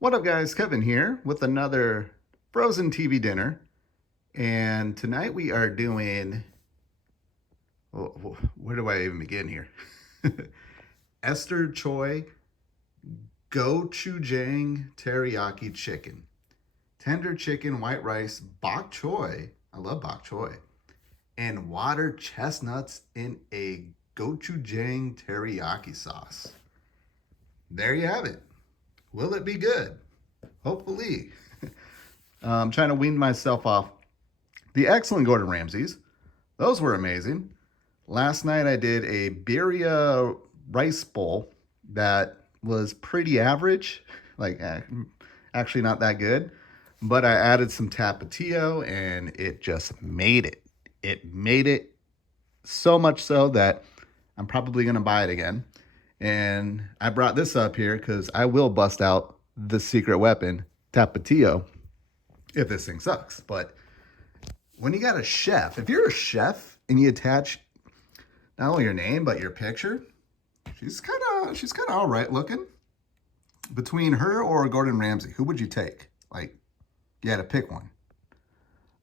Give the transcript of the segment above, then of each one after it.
What up, guys? Kevin here with another frozen TV dinner. And tonight we are doing. Where do I even begin here? Esther Choi Gochujang Teriyaki Chicken. Tender chicken, white rice, bok choy. I love bok choy. And water chestnuts in a gochujang teriyaki sauce. There you have it. Will it be good? Hopefully. I'm trying to wean myself off the excellent Gordon Ramsays. Those were amazing. Last night I did a birria rice bowl that was pretty average, like actually not that good. But I added some tapatio and it just made it. It made it so much so that I'm probably going to buy it again. And I brought this up here because I will bust out the secret weapon, tapatio, if this thing sucks. But when you got a chef, if you're a chef and you attach not only your name but your picture, she's kind of all right looking. Between her or Gordon Ramsay, who would you take? Like, you had to pick one.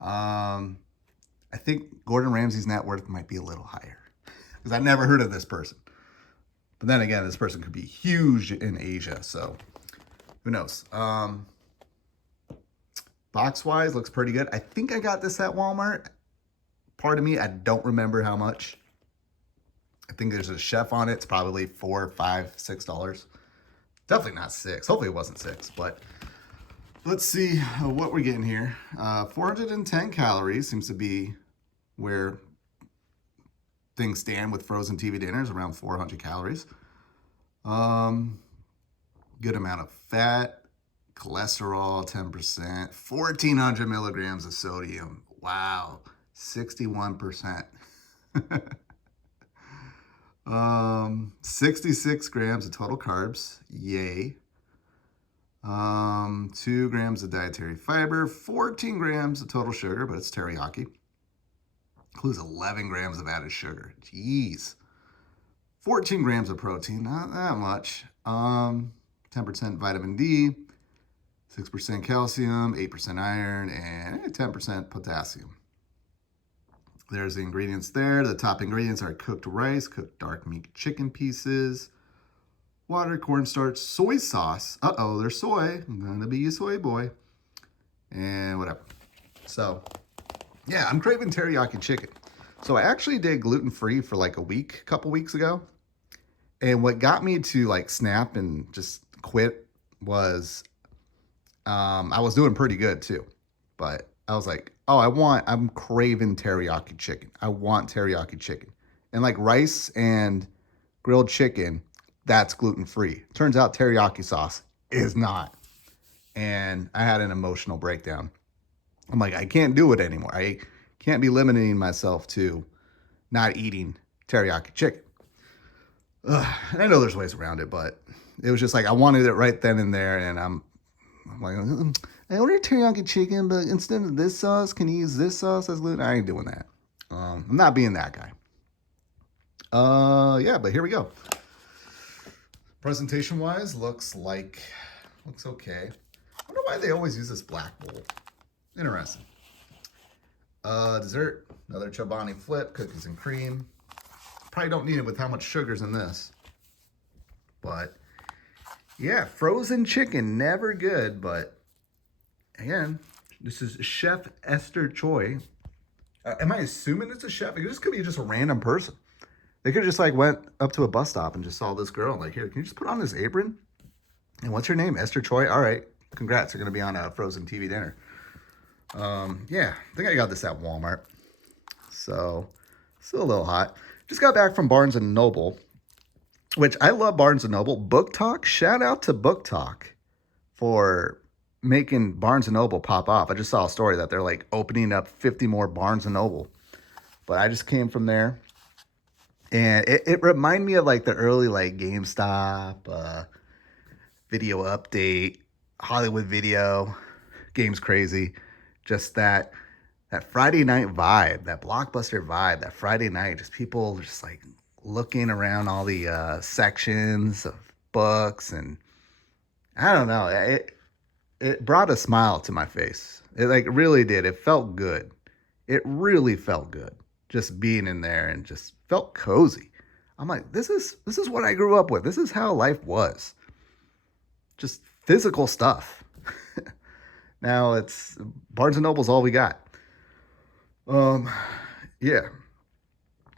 I think Gordon Ramsay's net worth might be a little higher because I never heard of this person. But then again, this person could be huge in Asia, so who knows? Box wise, looks pretty good. I think I got this at Walmart. Part of me, I don't remember how much. I think there's a chef on it. It's probably $4, $5, $6. Definitely not $6. Hopefully it wasn't $6. But let's see what we're getting here. 410 calories seems to be where things stand with frozen TV dinners, around 400 calories. Good amount of fat, cholesterol, 10%, 1,400 milligrams of sodium. Wow, 61%. 66 grams of total carbs. Yay. 2 grams of dietary fiber, 14 grams of total sugar, but it's teriyaki. Includes 11 grams of added sugar. Jeez. 14 grams of protein, not that much. 10% vitamin D, 6% calcium, 8% iron, and 10% potassium. There's the ingredients there. The top ingredients are cooked rice, cooked dark meat chicken pieces, water, cornstarch, soy sauce. Uh-oh, there's soy. I'm going to be a soy boy. And whatever. So, yeah, I'm craving teriyaki chicken. So I actually did gluten-free for like a couple weeks ago. And what got me to like snap and just quit was I was doing pretty good too. But I was like, oh, I'm craving teriyaki chicken. I want teriyaki chicken. And like rice and grilled chicken, that's gluten-free. Turns out teriyaki sauce is not. And I had an emotional breakdown. I'm like, I can't do it anymore. I can't be limiting myself to not eating teriyaki chicken. And I know there's ways around it, but it was just like I wanted it right then and there, and I'm like, I ordered teriyaki chicken, but instead of this sauce, can you use this sauce as gluten? I ain't doing that. I'm not being that guy. Yeah, but here we go. Presentation wise, looks okay. I wonder why they always use this black bowl. Interesting. Dessert, another Chobani flip, cookies and cream. Probably don't need it with how much sugar's in this. But yeah, frozen chicken, never good. But again, this is Chef Esther Choi. Am I assuming it's a chef? This could be just a random person. They could have just like went up to a bus stop and just saw this girl. Like, here, can you just put on this apron? And what's your name? Esther Choi? All right. Congrats. You're going to be on a frozen TV dinner. Yeah, I think I got this at Walmart. So, still a little hot. Just got back from Barnes & Noble, which I love Barnes & Noble. Book Talk, shout out to Book Talk for making Barnes & Noble pop off. I just saw a story that they're like opening up 50 more Barnes & Noble. But I just came from there. And it reminded me of like the early like GameStop, Video Update, Hollywood Video, Games Crazy. Just that Friday night vibe, that blockbuster vibe, that Friday night, just people just like looking around all the sections of books, and I don't know. it brought a smile to my face. It like really did. It felt good. It really felt good just being in there and just felt cozy. I'm like, this is what I grew up with. This is how life was. Just physical stuff. Now it's Barnes and Noble's all we got. Um, yeah.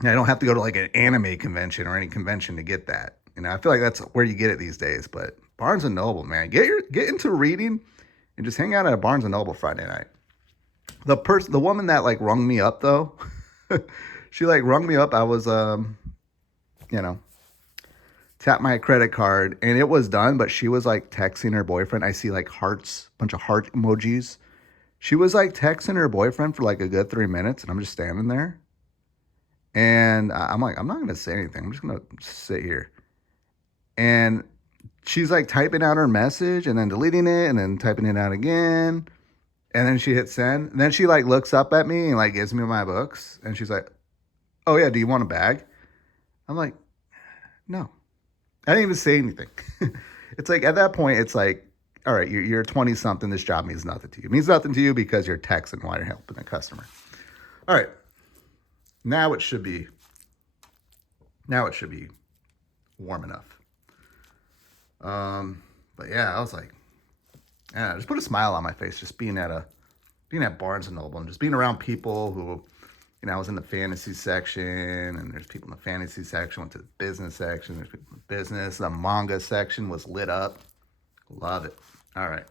I don't have to go to like an anime convention or any convention to get that. You know, I feel like that's where you get it these days. But Barnes and Noble, man, get into reading and just hang out at a Barnes and Noble Friday night. The woman that like rung me up though, she like rung me up. I was you know, tapped my credit card and it was done, but she was like texting her boyfriend. I see like hearts, bunch of heart emojis. She was like texting her boyfriend for like a good 3 minutes, and I'm just standing there. And I'm like, I'm not gonna say anything. I'm just gonna sit here. And she's like typing out her message and then deleting it and then typing it out again. And then she hits send. And then she like looks up at me and like gives me my books. And she's like, "Oh yeah, do you want a bag?" I'm like, "No." I didn't even say anything. It's like at that point, it's like, all right, you're 20 something. This job means nothing to you. It means nothing to you because you're texting while you're helping a customer. All right. Now it should be warm enough. But yeah, I was like, yeah, just put a smile on my face just being at Barnes and Noble and just being around people who, you know, I was in the fantasy section and there's people in the fantasy section, went to the business section, there's people in the business, the manga section was lit up. Love it. All right,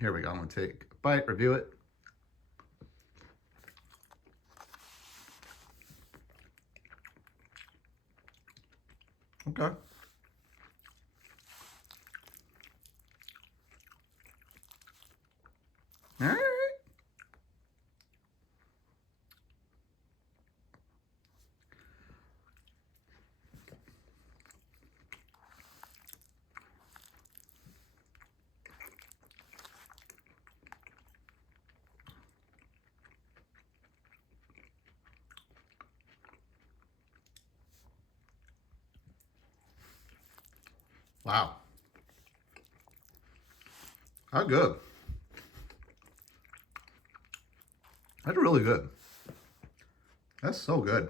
here we go. I'm gonna take a bite, review it. Okay. All right. Wow. How good. That's really good. That's so good.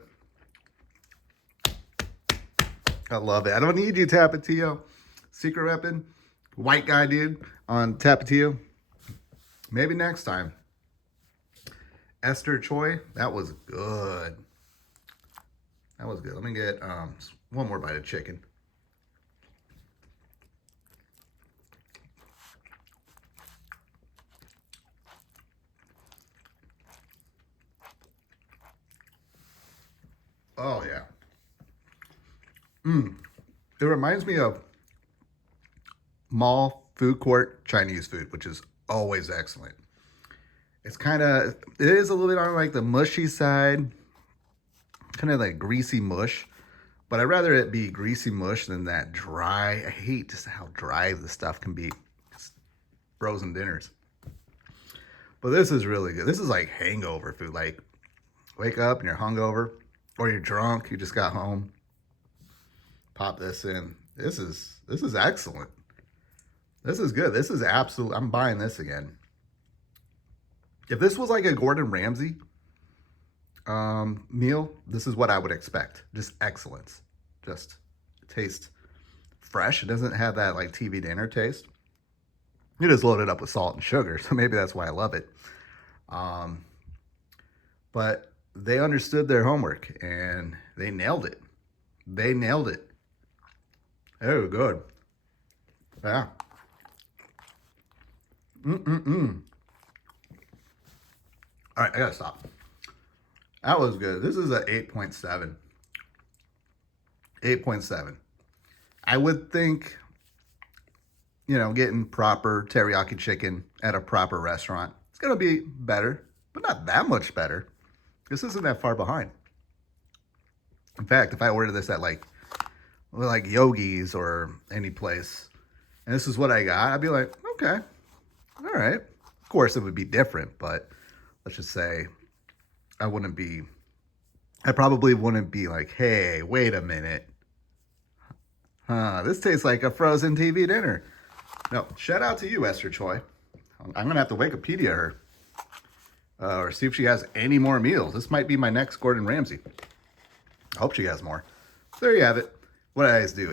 I love it. I don't need you, Tapatio. Secret weapon. White guy dude on Tapatio. Maybe next time. Esther Choi. That was good. That was good. Let me get one more bite of chicken. Oh, yeah. It reminds me of mall food court Chinese food, which is always excellent. It is a little bit on like the mushy side, kind of like greasy mush, but I'd rather it be greasy mush than that dry. I hate just how dry the stuff can be. Frozen dinners. But this is really good. This is like hangover food. Like, wake up and you're hungover, or you're drunk, you just got home. Pop this in. This is excellent. This is good. This is absolute. I'm buying this again. If this was like a Gordon Ramsay meal, this is what I would expect. Just excellence. Just taste fresh. It doesn't have that like TV dinner taste. It is loaded up with salt and sugar, so maybe that's why I love it. But they understood their homework and they nailed it. They nailed it. Oh, good. Yeah. All right, I gotta stop. That was good. This is a 8.7. 8.7. I would think, you know, getting proper teriyaki chicken at a proper restaurant, it's gonna be better, but not that much better. This isn't that far behind. In fact, if I order this at like Yogi's or any place, and this is what I got, I'd be like, okay, all right. Of course, it would be different, but let's just say I probably wouldn't be like, hey, wait a minute. This tastes like a frozen TV dinner. No, shout out to you, Esther Choi. I'm going to have to Wikipedia her. Or see if she has any more meals. This might be my next Gordon Ramsay. I hope she has more. So there you have it. What did I guys do?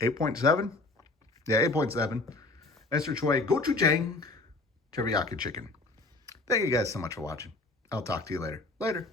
8.7? Yeah, 8.7. Esther Choi, Gochujang, teriyaki chicken. Thank you guys so much for watching. I'll talk to you later. Later.